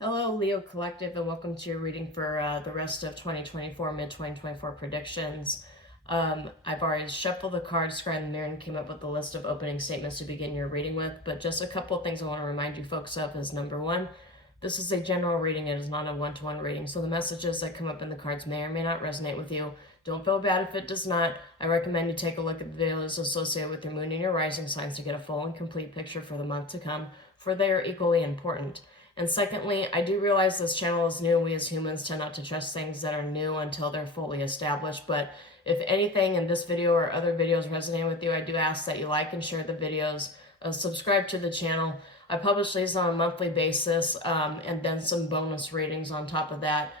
Hello, Leo Collective, and welcome to your reading for the rest of 2024, mid-2024 predictions. I've already shuffled the cards, scanned the mirror, and came up with a list of opening statements to begin your reading with, but just a couple of things I want to remind you folks of is number one, this is a general reading. It is not a one-to-one reading, so the messages that come up in the cards may or may not resonate with you. Don't feel bad if it does not. I recommend you take a look at the videos associated with your moon and your rising signs to get a full and complete picture for the month to come, for they are equally important. And secondly, I do realize this channel is new. We as humans tend not to trust things that are new until they're fully established. But if anything in this video or other videos resonate with you, I do ask that you like and share the videos, subscribe to the channel. I publish these on a monthly basis and then some bonus readings on top of that.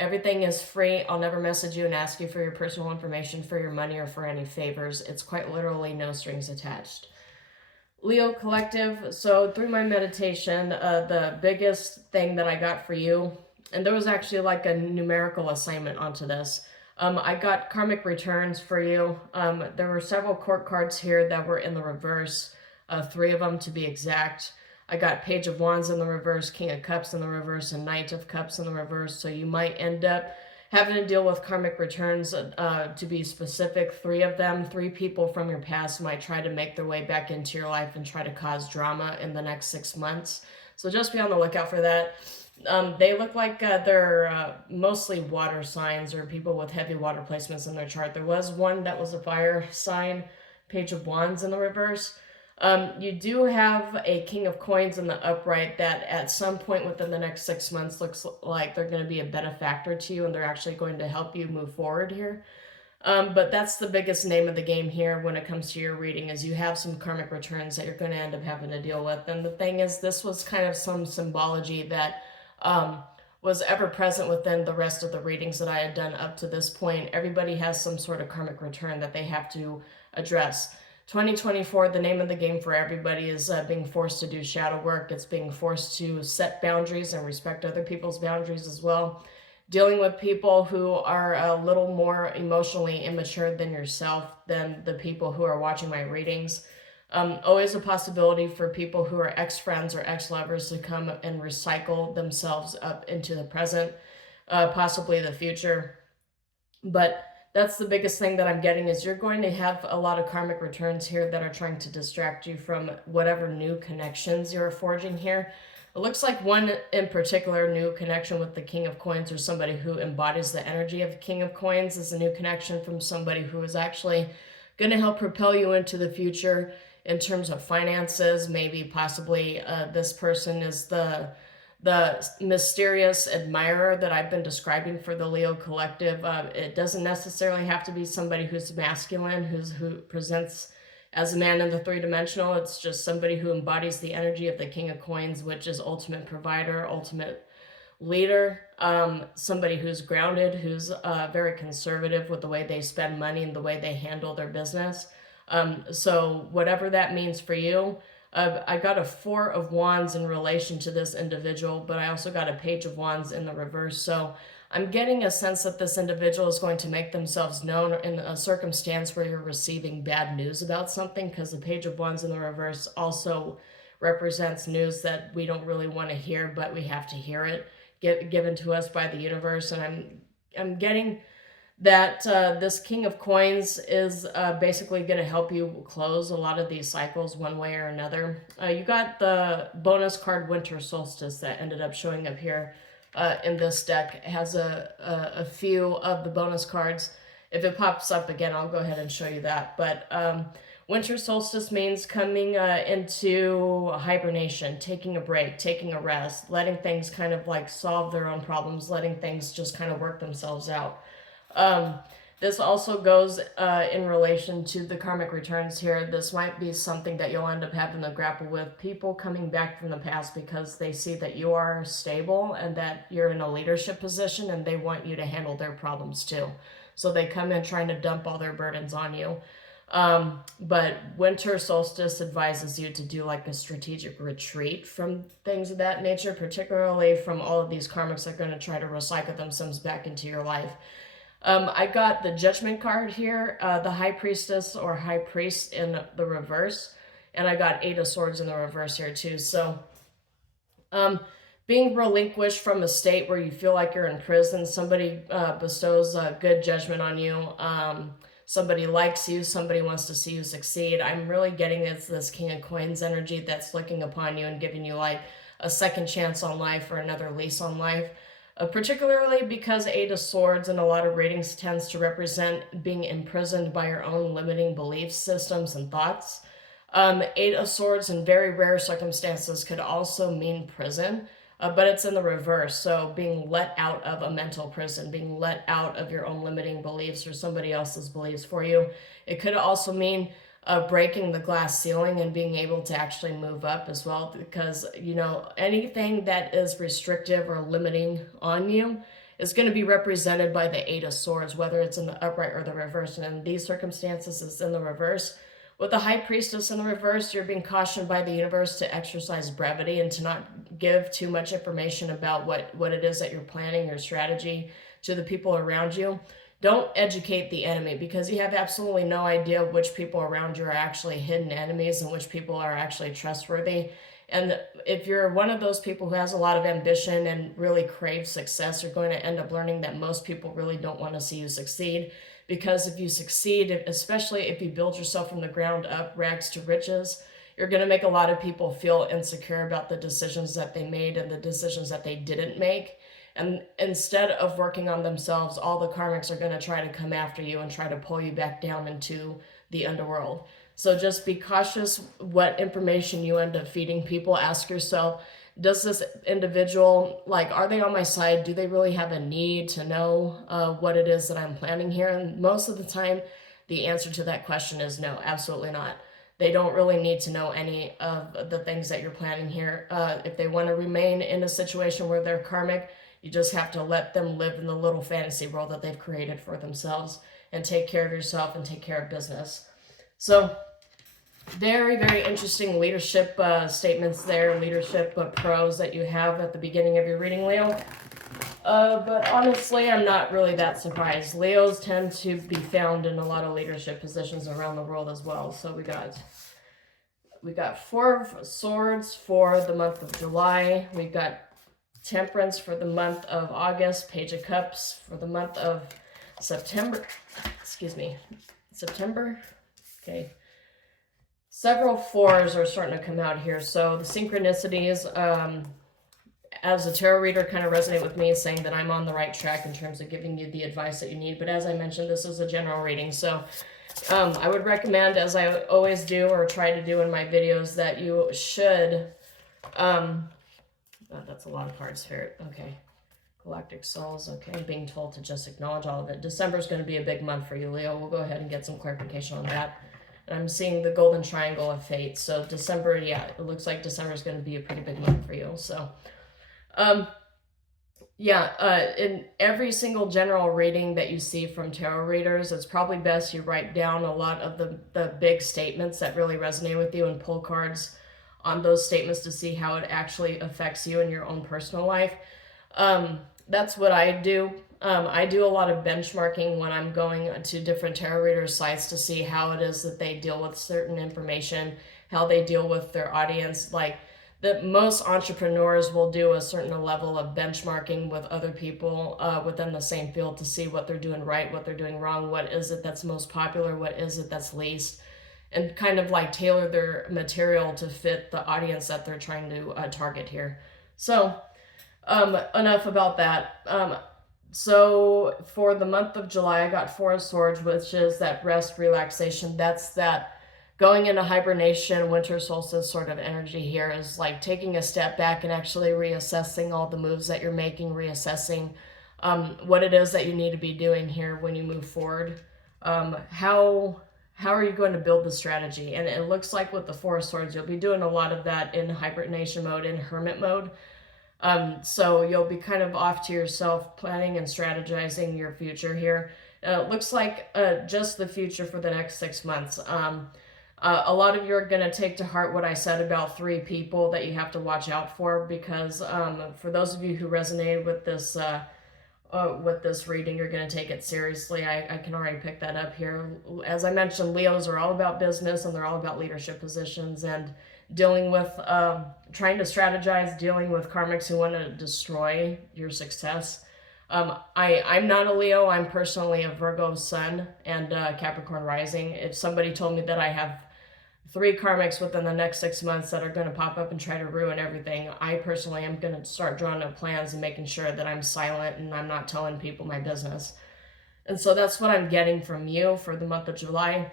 Everything is free. I'll never message you and ask you for your personal information, for your money, or for any favors. It's quite literally no strings attached. Leo Collective, so through my meditation, the biggest thing that I got for you, and there was actually like a numerical assignment onto this. I got karmic returns for you. There were several court cards here that were in the reverse, 3 of them to be exact. I got Page of Wands in the reverse, King of Cups in the reverse, and Knight of Cups in the reverse. So you might end up having to deal with karmic returns. To be specific, 3 of them, 3 people from your past might try to make their way back into your life and try to cause drama in the next 6 months. So just be on the lookout for that. They look like they're mostly water signs or people with heavy water placements in their chart. There was one that was a fire sign, Page of Wands in the reverse. You do have a King of Coins in the upright that at some point within the next 6 months looks like they're going to be a benefactor to you and they're actually going to help you move forward here. But that's the biggest name of the game here when it comes to your reading is you have some karmic returns that you're going to end up having to deal with. And the thing is, this was kind of some symbology that was ever present within the rest of the readings that I had done up to this point. Everybody has some sort of karmic return that they have to address. 2024, the name of the game for everybody is being forced to do shadow work. It's being forced to set boundaries and respect other people's boundaries as well. Dealing with people who are a little more emotionally immature than yourself, than the people who are watching my readings. Always a possibility for people who are ex-friends or ex-lovers to come and recycle themselves up into the present, possibly the future. But that's the biggest thing that I'm getting is you're going to have a lot of karmic returns here that are trying to distract you from whatever new connections you're forging here. It looks like one in particular new connection with the King of Coins or somebody who embodies the energy of the King of Coins is a new connection from somebody who is actually going to help propel you into the future in terms of finances. Maybe possibly this person is the mysterious admirer that I've been describing for the Leo Collective. It doesn't necessarily have to be somebody who's masculine, who presents as a man in the 3-dimensional. It's just somebody who embodies the energy of the King of Coins, which is ultimate provider, ultimate leader, somebody who's grounded, who's very conservative with the way they spend money and the way they handle their business. So whatever that means for you, I got a 4 of Wands in relation to this individual, but I also got a Page of Wands in the reverse. So I'm getting a sense that this individual is going to make themselves known in a circumstance where you're receiving bad news about something, because the Page of Wands in the reverse also represents news that we don't really want to hear, but we have to hear it, given to us by the universe. And I'm getting that this King of Coins is basically going to help you close a lot of these cycles one way or another. You got the bonus card Winter Solstice that ended up showing up here in this deck. It has a few of the bonus cards. If it pops up again, I'll go ahead and show you that. But Winter Solstice means coming into hibernation, taking a break, taking a rest, letting things kind of like solve their own problems, letting things just kind of work themselves out. This also goes in relation to the karmic returns here. This might be something that you'll end up having to grapple with. People coming back from the past because they see that you are stable and that you're in a leadership position and they want you to handle their problems too. So they come in trying to dump all their burdens on you. But Winter Solstice advises you to do like a strategic retreat from things of that nature, particularly from all of these karmics that are going to try to recycle themselves back into your life. I got the Judgment card here, the High Priestess or High Priest in the reverse, and I got 8 of Swords in the reverse here too. So being relinquished from a state where you feel like you're in prison. Somebody bestows good judgment on you. Somebody likes you. Somebody wants to see you succeed. I'm really getting this King of Coins energy that's looking upon you and giving you like a second chance on life or another lease on life. Particularly because Eight of Swords in a lot of readings tends to represent being imprisoned by your own limiting belief systems and thoughts. Eight of Swords in very rare circumstances could also mean prison, but it's in the reverse. So being let out of a mental prison, being let out of your own limiting beliefs or somebody else's beliefs for you. It could also mean breaking the glass ceiling and being able to actually move up as well, because, you know, anything that is restrictive or limiting on you is going to be represented by the Eight of Swords, whether it's in the upright or the reverse. And in these circumstances, it's in the reverse. With the High Priestess in the reverse, you're being cautioned by the universe to exercise brevity and to not give too much information about what it is that you're planning, your strategy, to the people around you. Don't educate the enemy, because you have absolutely no idea which people around you are actually hidden enemies and which people are actually trustworthy. And if you're one of those people who has a lot of ambition and really craves success, you're going to end up learning that most people really don't want to see you succeed. Because if you succeed, especially if you build yourself from the ground up, rags to riches, you're going to make a lot of people feel insecure about the decisions that they made and the decisions that they didn't make. And instead of working on themselves, all the karmics are going to try to come after you and try to pull you back down into the underworld. So just be cautious what information you end up feeding people. Ask yourself, does this individual, like, are they on my side? Do they really have a need to know what it is that I'm planning here? And most of the time, the answer to that question is no, absolutely not. They don't really need to know any of the things that you're planning here. If they want to remain in a situation where they're karmic, you just have to let them live in the little fantasy world that they've created for themselves and take care of yourself and take care of business. So very, very interesting leadership statements there, leadership pros that you have at the beginning of your reading, Leo. But honestly, I'm not really that surprised. Leos tend to be found in a lot of leadership positions around the world as well. So we got Four of Swords for the month of July. We got Temperance for the month of August. Page of Cups for the month of September. September. Okay. Several fours are starting to come out here. So the synchronicities, as a tarot reader, kind of resonate with me, saying that I'm on the right track in terms of giving you the advice that you need. But as I mentioned, this is a general reading. So I would recommend, as I always do or try to do in my videos, that you should... that's a lot of cards here. Okay. Galactic Souls. Okay. Being told to just acknowledge all of it. December is going to be a big month for you, Leo. We'll go ahead and get some clarification on that. I'm seeing the golden triangle of fate. So December, yeah, it looks like December is going to be a pretty big month for you. So, in every single general reading that you see from tarot readers, it's probably best you write down a lot of the big statements that really resonate with you and pull cards on those statements to see how it actually affects you in your own personal life. That's what I do. I do a lot of benchmarking when I'm going to different tarot reader sites to see how it is that they deal with certain information, how they deal with their audience. Like, that most entrepreneurs will do a certain level of benchmarking with other people within the same field to see what they're doing right, what they're doing wrong, what is it that's most popular, what is it that's least, and kind of like tailor their material to fit the audience that they're trying to target here. So enough about that. So for the month of July, I got Four of Swords, which is that rest, relaxation. That's that going into hibernation, winter solstice sort of energy here, is like taking a step back and actually reassessing all the moves that you're making, reassessing what it is that you need to be doing here when you move forward. How are you going to build the strategy? And it looks like with the Four of Swords, you'll be doing a lot of that in hibernation mode, in hermit mode. So you'll be kind of off to yourself, planning and strategizing your future here. It looks like just the future for the next 6 months. A lot of you are going to take to heart what I said about 3 people that you have to watch out for, because for those of you who resonated with this reading, you're going to take it seriously. I can already pick that up here. As I mentioned, Leos are all about business and they're all about leadership positions, and dealing with, trying to strategize, dealing with karmics who want to destroy your success. I'm not a Leo. I'm personally a Virgo sun and Capricorn rising. If somebody told me that I have 3 karmics within the next 6 months that are going to pop up and try to ruin everything, I personally am going to start drawing up plans and making sure that I'm silent and I'm not telling people my business. And so that's what I'm getting from you for the month of July.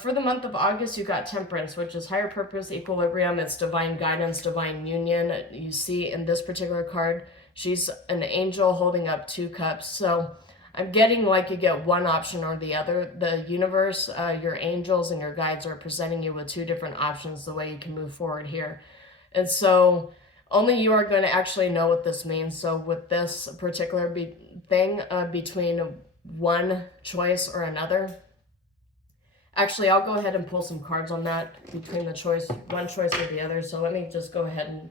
For the month of August, you got Temperance, which is higher purpose, equilibrium. It's divine guidance, divine union. You see in this particular card, she's an angel holding up 2 cups. So I'm getting like you get one option or the other. The universe, your angels and your guides are presenting you with 2 different options, the way you can move forward here. And so only you are going to actually know what this means. So with this particular thing, between one choice or another, actually, I'll go ahead and pull some cards on that, between one choice or the other. So let me just go ahead and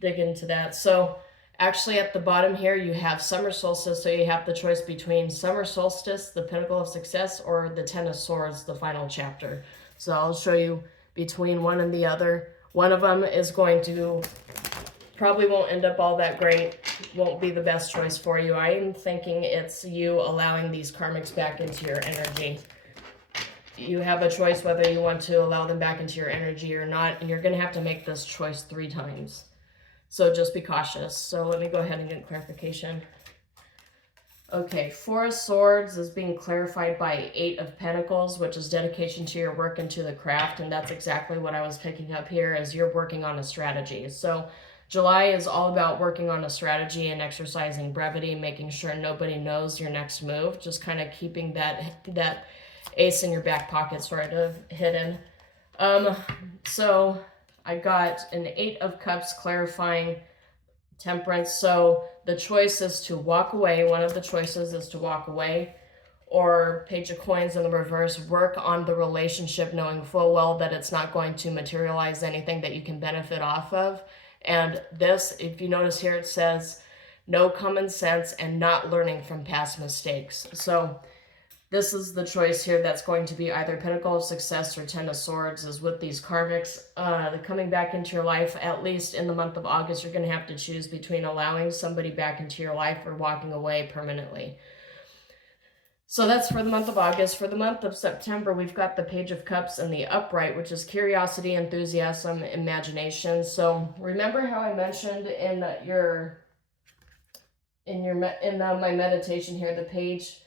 dig into that. So actually at the bottom here, you have summer solstice. So you have the choice between summer solstice, the pinnacle of success, or the 10 of swords, the final chapter. So I'll show you between one and the other. One of them is going to probably won't end up all that great, won't be the best choice for you. I am thinking it's you allowing these karmics back into your energy. You have a choice whether you want to allow them back into your energy or not, and you're going to have to make this choice 3 times. So just be cautious. So let me go ahead and get clarification. Okay, 4 of Swords is being clarified by 8 of Pentacles, which is dedication to your work and to the craft, and that's exactly what I was picking up here, as you're working on a strategy. So July is all about working on a strategy and exercising brevity, making sure nobody knows your next move, just kind of keeping that ace in your back pocket sort of hidden. So I got an 8 of Cups clarifying Temperance. So the choice is to walk away. One of the choices is to walk away. Or Page of Coins in the reverse, work on the relationship knowing full well that it's not going to materialize anything that you can benefit off of. And this, if you notice here, it says no common sense and not learning from past mistakes. So this is the choice here that's going to be either Pinnacle of Success or 10 of Swords, is with these karmics coming back into your life. At least in the month of August, you're going to have to choose between allowing somebody back into your life or walking away permanently. So that's for the month of August. For the month of September, we've got the Page of Cups and the upright, which is curiosity, enthusiasm, imagination. So remember how I mentioned in my meditation here, the page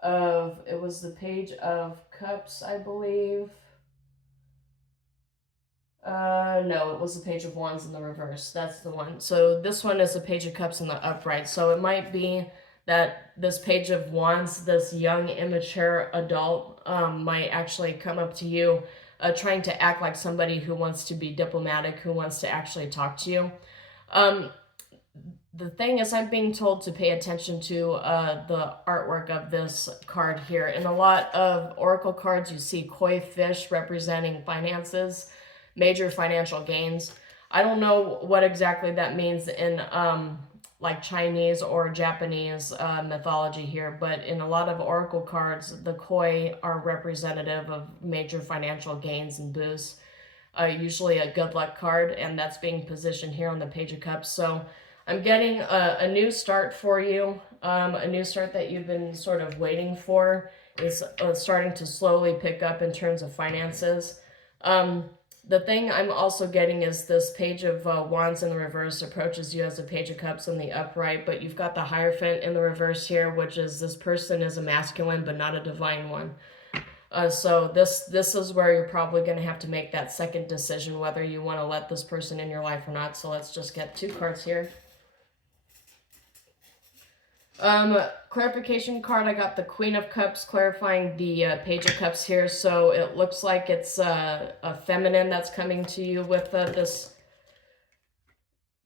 of, it was the Page of Cups, I believe. No, it was the Page of Wands in the reverse. That's the one. So this one is the Page of Cups in the upright. So it might be that this Page of Wands, this young, immature adult, might actually come up to you trying to act like somebody who wants to be diplomatic, who wants to actually talk to you. The thing is, I'm being told to pay attention to the artwork of this card here. In a lot of oracle cards, you see koi fish representing finances, major financial gains. I don't know what exactly that means in like Chinese or Japanese mythology here, but in a lot of oracle cards, the koi are representative of major financial gains and boosts. Usually a good luck card, and that's being positioned here on the Page of Cups. So I'm getting a new start for you, a new start that you've been sort of waiting for is starting to slowly pick up in terms of finances. The thing I'm also getting is this Page of Wands in the reverse approaches you as a Page of Cups in the upright, but you've got the Hierophant in the reverse here, which is this person is a masculine but not a divine one. So this is where you're probably going to have to make that second decision whether you want to let this person in your life or not. So let's just get 2 cards here. Clarification card, I got the Queen of Cups clarifying the Page of Cups here. So it looks like it's a feminine that's coming to you with this.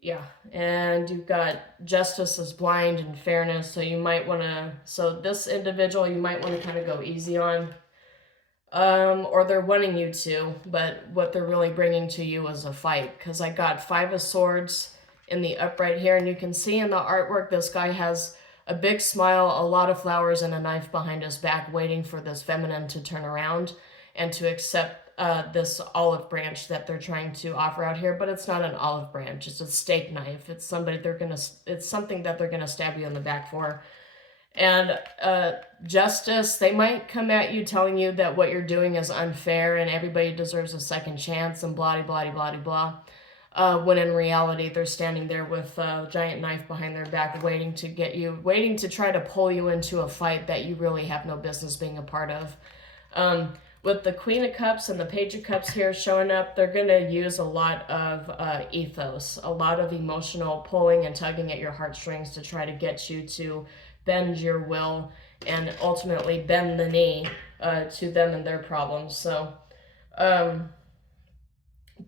Yeah, and you've got Justice is blind and fairness. So you might want to, so this individual you might want to kind of go easy on. Or they're wanting you to, but what they're really bringing to you is a fight. Because I got 5 of Swords in the upright here, and you can see in the artwork this guy has a big smile, a lot of flowers, and a knife behind his back, waiting for this feminine to turn around and to accept this olive branch that they're trying to offer out here, but it's not an olive branch. It's a steak knife. It's something that they're gonna stab you in the back for. And justice, they might come at you telling you that what you're doing is unfair and everybody deserves a second chance and blah, blah, blah, blah, blah. When in reality, they're standing there with a giant knife behind their back waiting to try to pull you into a fight that you really have no business being a part of. With the Queen of Cups and the Page of Cups here showing up, they're going to use a lot of ethos, a lot of emotional pulling and tugging at your heartstrings to try to get you to bend your will and ultimately bend the knee to them and their problems. So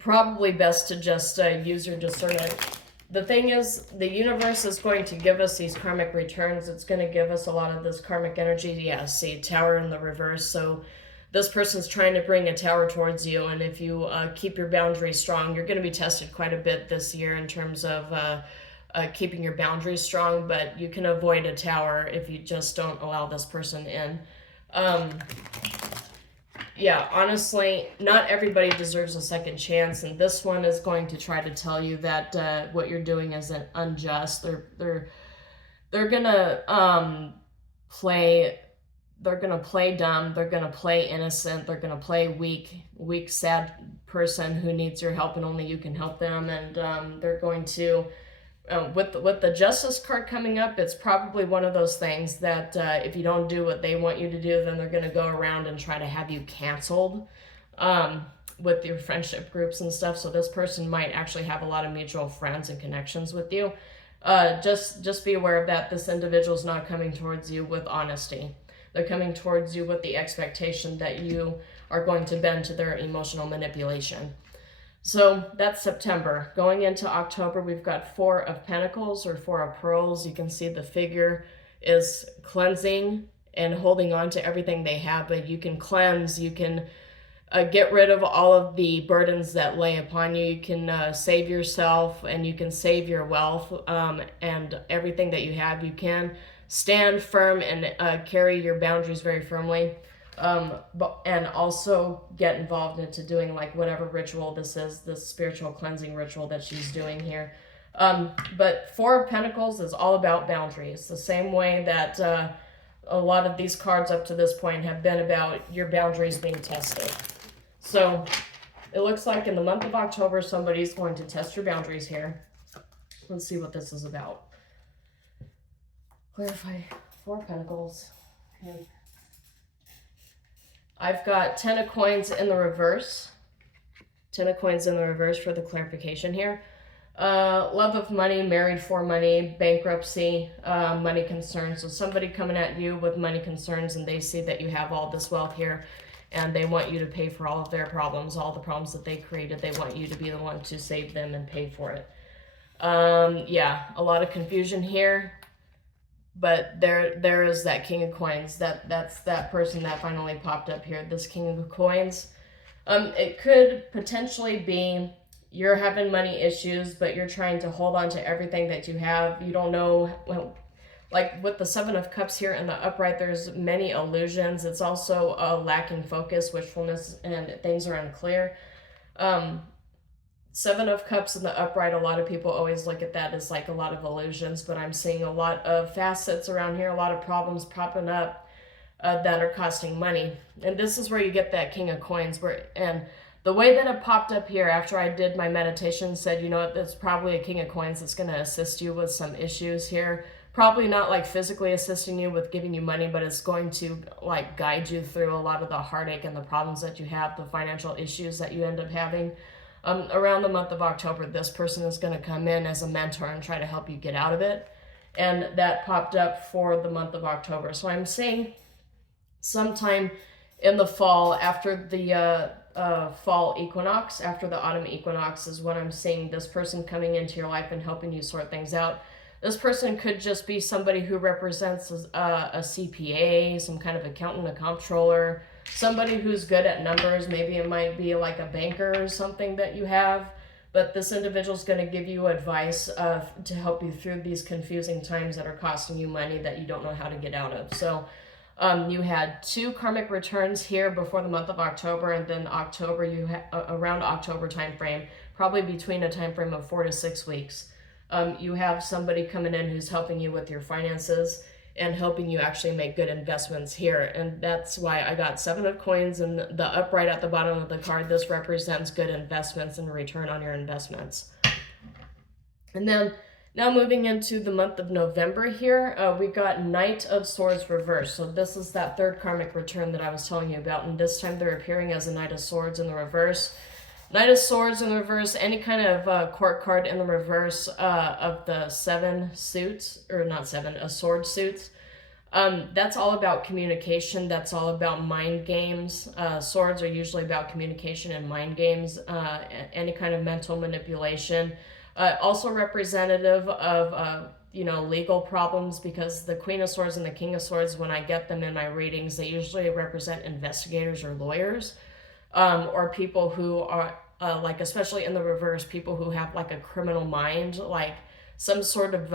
probably best to just use your discernment. The thing is, the universe is going to give us these karmic returns. It's going to give us a lot of this karmic energy. Yeah, see, Tower in the reverse. So this person's trying to bring a tower towards you, and if you keep your boundaries strong, you're going to be tested quite a bit this year in terms of keeping your boundaries strong, but you can avoid a tower if you just don't allow this person in. Yeah, honestly, not everybody deserves a second chance, and this one is going to try to tell you that what you're doing isn't unjust. They're gonna play. They're gonna play dumb. They're gonna play innocent. They're gonna play weak, sad person who needs your help, and only you can help them. And they're going to. With the Justice card coming up, it's probably one of those things that if you don't do what they want you to do, then they're going to go around and try to have you canceled with your friendship groups and stuff. So this person might actually have a lot of mutual friends and connections with you. Just be aware of that. This individual is not coming towards you with honesty. They're coming towards you with the expectation that you are going to bend to their emotional manipulation. So that's September. Going into October, we've got 4 of Pentacles or 4 of Pearls. You can see the figure is cleansing and holding on to everything they have, but you can cleanse, you can get rid of all of the burdens that lay upon you. You can save yourself and you can save your wealth and everything that you have. You can stand firm and carry your boundaries very firmly. And also get involved into doing like whatever ritual this is, this spiritual cleansing ritual that she's doing here. But 4 of Pentacles is all about boundaries, the same way that a lot of these cards up to this point have been about your boundaries being tested. So it looks like in the month of October, somebody's going to test your boundaries here. Let's see what this is about. Clarify 4 of Pentacles. Okay. I've got 10 of Coins in the reverse. 10 of Coins in the reverse for the clarification here. Love of money, married for money, bankruptcy, money concerns. So somebody coming at you with money concerns and they see that you have all this wealth here and they want you to pay for all of their problems, all the problems that they created. They want you to be the one to save them and pay for it. Yeah, a lot of confusion here. But there is that King of Coins. That's that person that finally popped up here. This King of Coins. It could potentially be you're having money issues, but you're trying to hold on to everything that you have. You don't know, well, like with the 7 of Cups here in the upright, there's many illusions. It's also a lacking focus, wishfulness, and things are unclear. 7 of Cups in the upright, a lot of people always look at that as like a lot of illusions, but I'm seeing a lot of facets around here, a lot of problems popping up that are costing money. And this is where you get that King of Coins. And the way that it popped up here after I did my meditation said, you know what, it's probably a King of Coins that's going to assist you with some issues here. Probably not like physically assisting you with giving you money, but it's going to like guide you through a lot of the heartache and the problems that you have, the financial issues that you end up having. Around the month of October, this person is going to come in as a mentor and try to help you get out of it. And that popped up for the month of October. So I'm saying sometime in the fall, after the fall equinox, after the autumn equinox is when I'm seeing this person coming into your life and helping you sort things out. This person could just be somebody who represents a CPA, some kind of accountant, a comptroller, somebody who's good at numbers. Maybe it might be like a banker or something that you have, but this individual is going to give you advice to help you through these confusing times that are costing you money that you don't know how to get out of. So You had 2 karmic returns here before the month of October, and then October, around October time frame, probably between a time frame of 4 to 6 weeks. You have somebody coming in who's helping you with your finances and helping you actually make good investments here. And that's why I got 7 of coins, and the upright at the bottom of the card, this represents good investments and return on your investments. And then now moving into the month of November here, we got Knight of Swords reversed. So this is that 3rd karmic return that I was telling you about, and this time they're appearing as a Knight of Swords in the reverse. Knight of Swords in the reverse, any kind of court card in the reverse of the 7 suits, or not 7, sword suits. That's all about communication. That's all about mind games. Swords are usually about communication and mind games, any kind of mental manipulation. Also representative of, legal problems, because the Queen of Swords and the King of Swords, when I get them in my readings, they usually represent investigators or lawyers, or people who are, like, especially in the reverse, people who have, like, a criminal mind, like some sort of,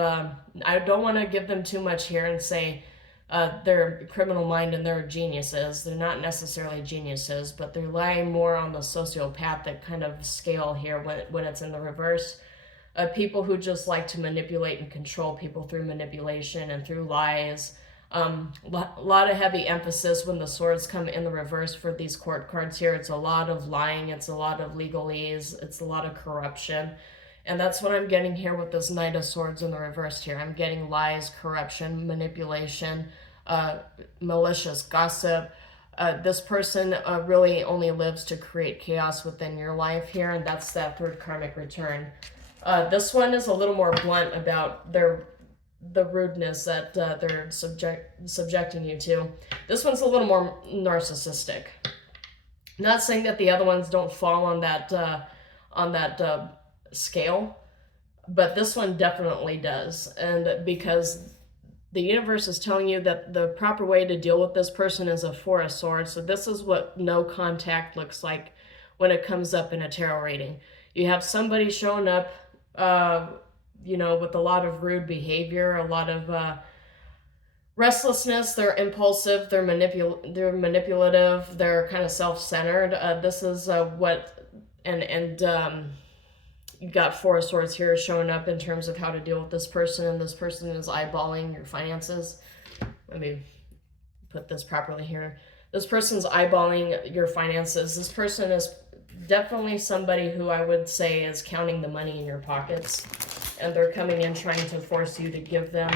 I don't want to give them too much here and say they're criminal mind and they're geniuses. They're not necessarily geniuses, but they're lying more on the sociopathic kind of scale here when it's in the reverse. People who just like to manipulate and control people through manipulation and through lies. A lot of heavy emphasis when the swords come in the reverse for these court cards here. It's a lot of lying. It's a lot of legalese. It's a lot of corruption. And that's what I'm getting here with this Knight of Swords in the reverse here. I'm getting lies, corruption, manipulation, malicious gossip. This person really only lives to create chaos within your life here, and that's that 3rd karmic return. This one is a little more blunt about the rudeness that they're subjecting you to. This one's a little more narcissistic. Not saying that the other ones don't fall on that scale, but this one definitely does. And because the universe is telling you that the proper way to deal with this person is a 4 of Swords. So this is what no contact looks like when it comes up in a tarot reading. You have somebody showing up with a lot of rude behavior, a lot of restlessness. They're impulsive, they're manipulative, they're kind of self-centered. This is you got 4 of Swords here showing up in terms of how to deal with this person, and this person is eyeballing your finances. Let me put this properly here. This person's eyeballing your finances. This person is definitely somebody who I would say is counting the money in your pockets, and they're coming in trying to force you to give them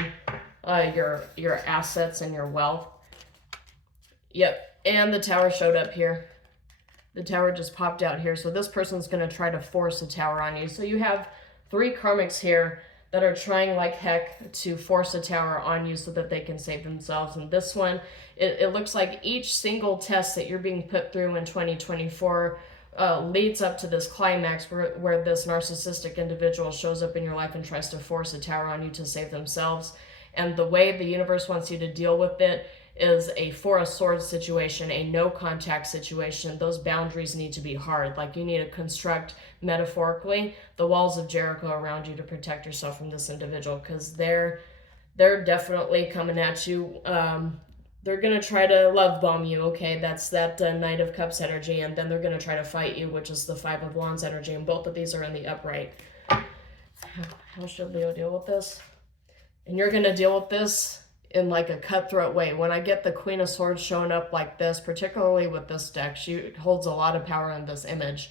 your assets and your wealth. Yep, and the Tower showed up here. The Tower just popped out here, so this person's going to try to force a Tower on you. So you have 3 karmics here that are trying like heck to force a Tower on you so that they can save themselves. And this one, it looks like each single test that you're being put through in 2024 leads up to this climax where this narcissistic individual shows up in your life and tries to force a Tower on you to save themselves. And the way the universe wants you to deal with it is a 4 of Swords situation, a no contact situation. Those boundaries need to be hard. Like, you need to construct, metaphorically, the walls of Jericho around you to protect yourself from this individual, because they're definitely coming at you. They're going to try to love bomb you, okay? That's that Knight of Cups energy, and then they're going to try to fight you, which is the 5 of Wands energy, and both of these are in the upright. How should Leo deal with this? And you're going to deal with this in like a cutthroat way. When I get the Queen of Swords showing up like this, particularly with this deck, she holds a lot of power in this image.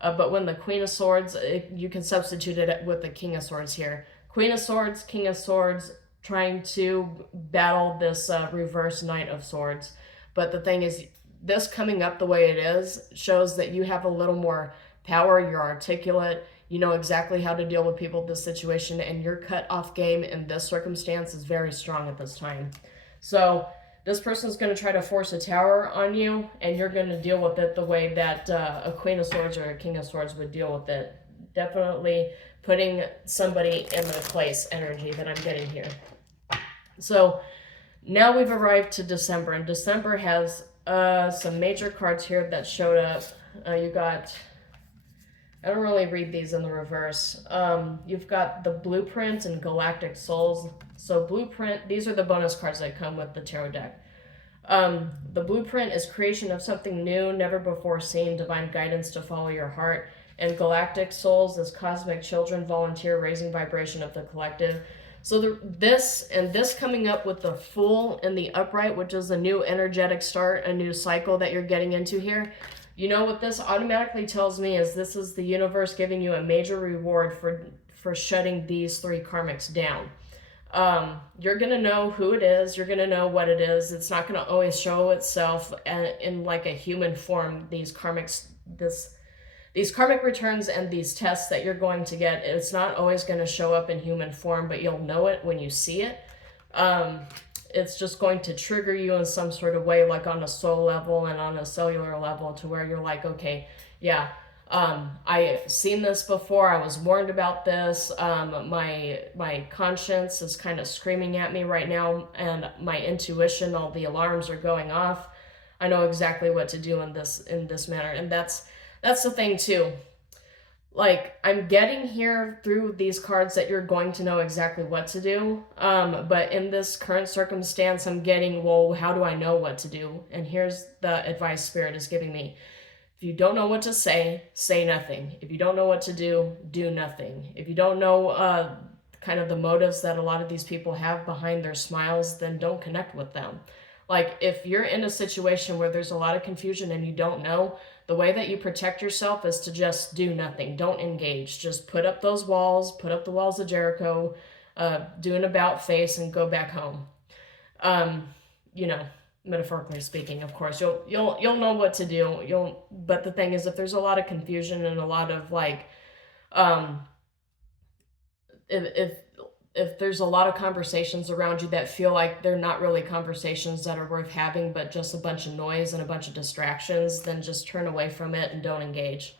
But when the Queen of Swords, you can substitute it with the King of Swords here. Queen of Swords, King of Swords, trying to battle this reverse Knight of Swords. But the thing is, this coming up the way it is shows that you have a little more power, you're articulate, you know exactly how to deal with people in this situation, and your cut-off game in this circumstance is very strong at this time. So this person's going to try to force a Tower on you, and you're going to deal with it the way that a Queen of Swords or a King of Swords would deal with it. Definitely putting somebody in their place energy that I'm getting here. So now we've arrived to December, and December has some major cards here that showed up. You got... I don't really read these in the reverse. You've got the Blueprint and Galactic Souls. So Blueprint, these are the bonus cards that come with the tarot deck. The blueprint is creation of something new, never before seen, divine guidance to follow your heart. And galactic souls as cosmic children volunteer raising vibration of the collective. So this coming up with the Fool and the Upright, which is a new energetic start, a new cycle that you're getting into here. You know what this automatically tells me is this is the universe giving you a major reward for shutting these 3 karmics down. You're going to know who it is. You're going to know what it is. It's not going to always show itself in like a human form. These karmic returns and these tests that you're going to get, it's not always going to show up in human form, but you'll know it when you see it. It's just going to trigger you in some sort of way, like on a soul level and on a cellular level, to where you're like, okay, yeah, I seen this before. I was warned about this. My conscience is kind of screaming at me right now, and my intuition, all the alarms are going off. I know exactly what to do in this manner, and that's the thing too. Like, I'm getting here through these cards that you're going to know exactly what to do. But in this current circumstance, I'm getting, well, how do I know what to do? And here's the advice Spirit is giving me. If you don't know what to say, say nothing. If you don't know what to do, do nothing. If you don't know kind of the motives that a lot of these people have behind their smiles, then don't connect with them. Like, if you're in a situation where there's a lot of confusion and you don't know, the way that you protect yourself is to just do nothing. Don't engage. Just put up those walls, put up the walls of Jericho, do an about face, and go back home. You know, metaphorically speaking, of course, you'll know what to do. But the thing is, if there's a lot of confusion and a lot of like, if there's a lot of conversations around you that feel like they're not really conversations that are worth having, but just a bunch of noise and a bunch of distractions, then just turn away from it and don't engage.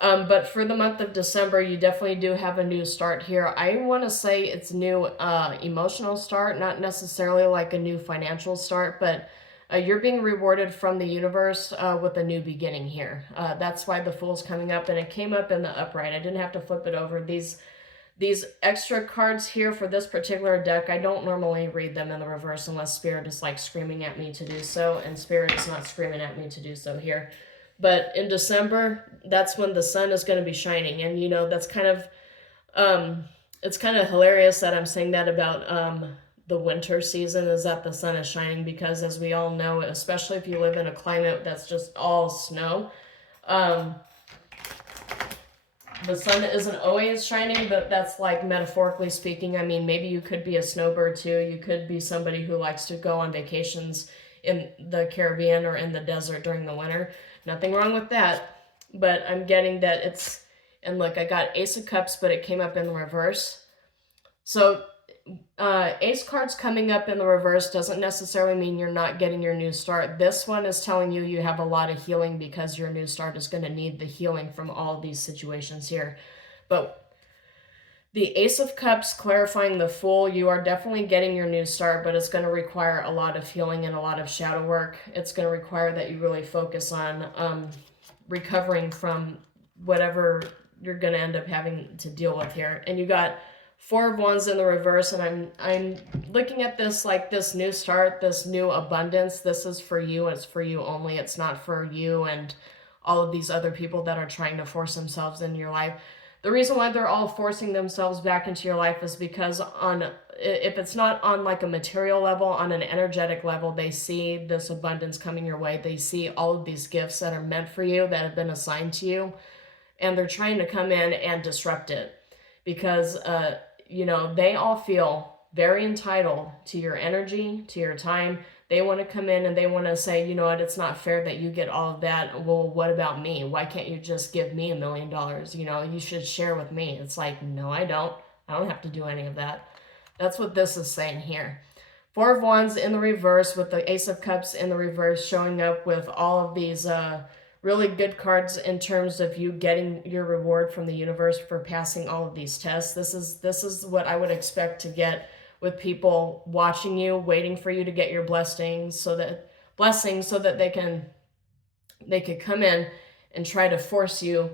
But for the month of December, you definitely do have a new start here. I want to say it's a new emotional start, not necessarily like a new financial start, but you're being rewarded from the universe with a new beginning here. That's why the Fool's coming up, and it came up in the upright. I didn't have to flip it over. These extra cards here for this particular deck, I don't normally read them in the reverse unless Spirit is like screaming at me to do so, and Spirit is not screaming at me to do so here. But in December, that's when the sun is going to be shining, and you know, that's kind of, it's kind of hilarious that I'm saying that about the winter season, is that the sun is shining, because as we all know, especially if you live in a climate that's just all snow, the sun isn't always shining, but that's like metaphorically speaking. I mean, maybe you could be a snowbird too. You could be somebody who likes to go on vacations in the Caribbean or in the desert during the winter. Nothing wrong with that. But I'm getting that it's, and look, I got Ace of Cups, but it came up in the reverse. So Ace cards coming up in the reverse doesn't necessarily mean you're not getting your new start. This one is telling you have a lot of healing, because your new start is going to need the healing from all these situations here. But the Ace of Cups clarifying the Fool, you are definitely getting your new start, but it's going to require a lot of healing and a lot of shadow work. It's going to require that you really focus on recovering from whatever you're going to end up having to deal with here. And you got Four of Wands in the reverse, and I'm looking at this like this new start, this new abundance. This is for you, and it's for you only. It's not for you and all of these other people that are trying to force themselves into your life. The reason why they're all forcing themselves back into your life is because if it's not on like a material level, on an energetic level, they see this abundance coming your way. They see all of these gifts that are meant for you, that have been assigned to you, and they're trying to come in and disrupt it, because you know, they all feel very entitled to your energy, to your time. They want to come in and they want to say, you know what, it's not fair that you get all of that. Well, what about me? Why can't you just give me $1 million? You know, you should share with me. It's like, no, I don't. I don't have to do any of that. That's what this is saying here. Four of Wands in the reverse with the Ace of Cups in the reverse, showing up with all of these really good cards in terms of you getting your reward from the universe for passing all of these tests. This is what I would expect to get with people watching you, waiting for you to get your blessings so that they could come in and try to force you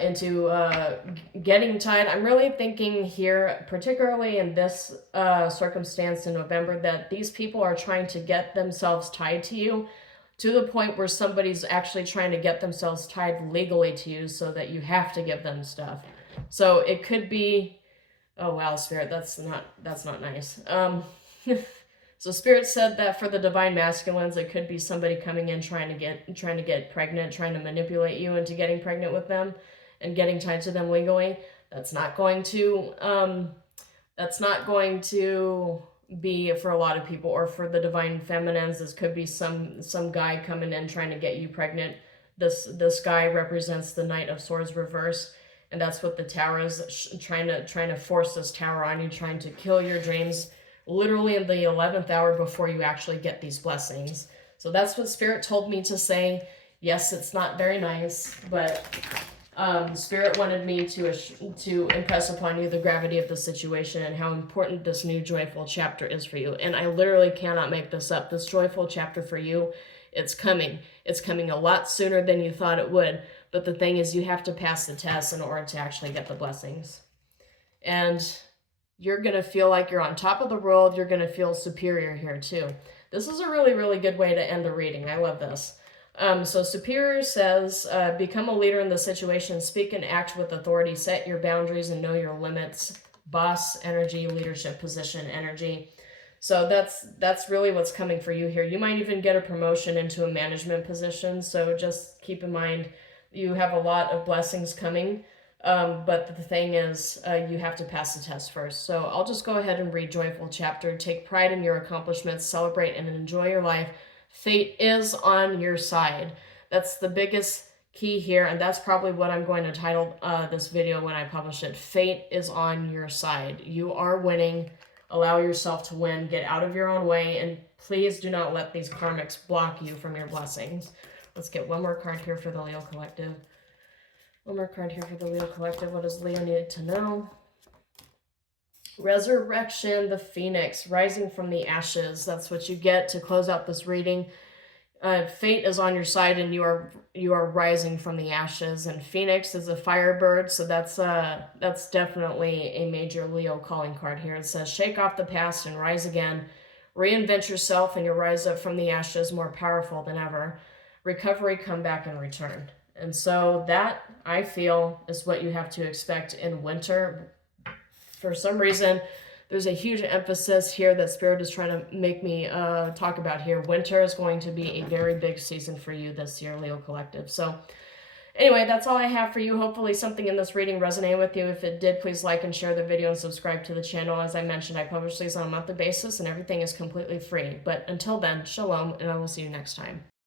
into getting tied. I'm really thinking here, particularly in this circumstance in November, that these people are trying to get themselves tied to you to the point where somebody's actually trying to get themselves tied legally to you so that you have to give them stuff. So it could be, oh wow, Spirit, that's not nice. So Spirit said that for the divine masculines, it could be somebody coming in trying to get pregnant, trying to manipulate you into getting pregnant with them and getting tied to them legally. That's not going to be for a lot of people. Or for the divine feminines, this could be some guy coming in trying to get you pregnant. This guy represents the Knight of Swords reverse, and that's what the Tower is, trying to force this Tower on you, trying to kill your dreams literally in the 11th hour before you actually get these blessings. So that's what Spirit told me to say. Yes, it's not very nice, but Spirit wanted me to impress upon you the gravity of the situation and how important this new joyful chapter is for you. And I literally cannot make this up. This joyful chapter for you, it's coming. It's coming a lot sooner than you thought it would. But the thing is, you have to pass the test in order to actually get the blessings. And you're going to feel like you're on top of the world. You're going to feel superior here too. This is a really, really good way to end the reading. I love this. So Superior says, become a leader in the situation, speak and act with authority, set your boundaries and know your limits. Boss energy, leadership position energy. So that's really what's coming for you here. You might even get a promotion into a management position. So just keep in mind, you have a lot of blessings coming. But the thing is, you have to pass the test first. So I'll just go ahead and read Joyful Chapter. Take pride in your accomplishments, celebrate and enjoy your life. Fate is on your side. That's the biggest key here, and that's probably what I'm going to title this video when I publish it. Fate is on your side. You are winning. Allow yourself to win. Get out of your own way, and please do not let these karmics block you from your blessings. Let's get one more card here for the Leo Collective. One more card here for the Leo Collective. What does Leo need to know? Resurrection, the Phoenix, rising from the ashes. That's what you get to close out this reading. Fate is on your side, and you are rising from the ashes. And Phoenix is a firebird, so that's definitely a major Leo calling card here. It says, shake off the past and rise again. Reinvent yourself, and you'll rise up from the ashes more powerful than ever. Recovery, come back, and return. And so that, I feel, is what you have to expect in winter. For some reason, there's a huge emphasis here that Spirit is trying to make me talk about here. Winter is going to be a very big season for you this year, Leo Collective. So anyway, that's all I have for you. Hopefully something in this reading resonated with you. If it did, please like and share the video and subscribe to the channel. As I mentioned, I publish these on a monthly basis and everything is completely free. But until then, shalom, and I will see you next time.